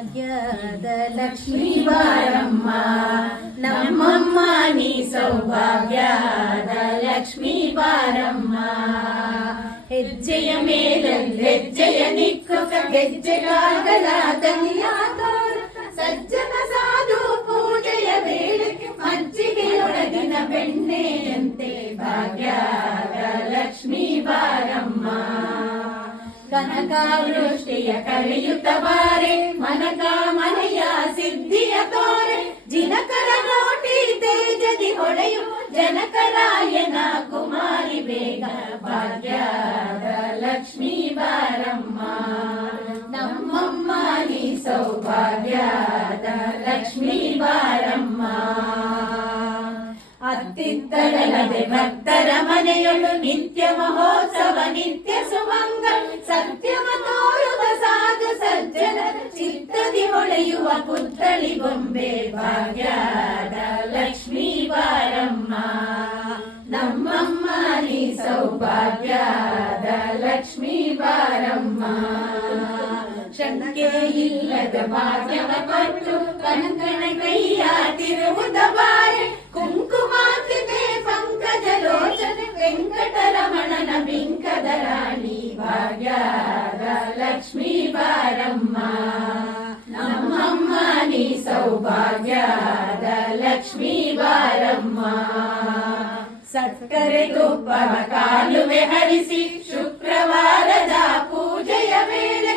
ಭಾಗ್ಯದ ಲಕ್ಷ್ಮೀ ಬಾರಮ್ಮ ನಮ್ಮಮ್ಮ ನೀ ಸೌಭಾಗ್ಯದ ಲಕ್ಷ್ಮೀ ಬಾರಮ್ಮ. ಹೆಜ್ಜೆಯ ಮೇಲೊಂದು ಹೆಜ್ಜೆಯ ನಿಕ್ಕುತ್ತ ಗೆಜ್ಜೆಗಾಗಲ ಕಲಿಯ ಸಜ್ಜನ ಸಾಧು ಪೂಜೆಯ ವೇಳೆಗೆ ಮಜ್ಜಿಗೆಯೊಳಗಿನ ಬೆಣ್ಣೆಯಂತೆ ಭಾಗ್ಯದ ಲಕ್ಷ್ಮೀ ಬಾರಮ್ಮ. ಕನಕಾವೃಷ್ಟಿಯ ಕರೆಯುತ್ತ ಬಾರೆ ಮನಕ ಮನೆಯ ಸಿದ್ಧಿಯ ತೋರೆ ಜಿನಕರ ಕೋಟಿ ತೇಜದಿ ಹೊಳೆಯು ಜನಕರಾಯನ ಕುಮಾರಿ ಬೇಗ ಭಾಗ್ಯದ ಲಕ್ಷ್ಮೀ ಬಾರಮ್ಮ ನಮ್ಮಮ್ಮ ನೀ ಸೌಭಾಗ್ಯದ ಲಕ್ಷ್ಮೀ ಬಾರಮ್ಮ. ಅತ್ತಿತ್ತಳಲದೆ ಭಕ್ತರ ಮನೆಯೊಳು ನಿತ್ಯ ಮಹೋತ್ಸವ ನಿತ್ಯ ಸುಮಂಗ ಸತ್ಯವ ತೋರುವ ಸಾಧು ಸಜ್ಜನರ ಚಿತ್ತದಿ ಹೊಳೆಯುವ ಪುತ್ಥಳಿ ಗೊಂಬೆ ಭಾಗ್ಯದ ಲಕ್ಷ್ಮೀ ಬಾರಮ್ಮ ನಮ್ಮಮ್ಮ ನೀ ಸೌಭಾಗ್ಯದ ಲಕ್ಷ್ಮೀ ಬಾರಮ್ಮ. ಶಂಕೆ ಇಲ್ಲದ ಭಾಗ್ಯವ ಕೊಟ್ಟು ಕನಕನ ಕೈಯ ತಿರುವುದ ಬಾರೆ ಕುಂಕುಮಾಕಿದೆ ಪಂಕಜ ಲೋಚನೆ ವೆಂಕಟರಮಣನ ಬಿಂಕದ ರಾಣಿ ಭಾಗ್ಯದ ಲಕ್ಷ್ಮೀ ಬಾರಮ್ಮ ನಮ್ಮಮ್ಮ ನೀ ಸೌಭಾಗ್ಯದ ಲಕ್ಷ್ಮೀ ಬಾರಮ್ಮ. ಸಕ್ಕರೆ ತುಪ್ಪವ ಕಾಲುವೆ ಹರಿಸಿ ಶುಕ್ರವಾರದ ಪೂಜೆಯ ವೇಳೆ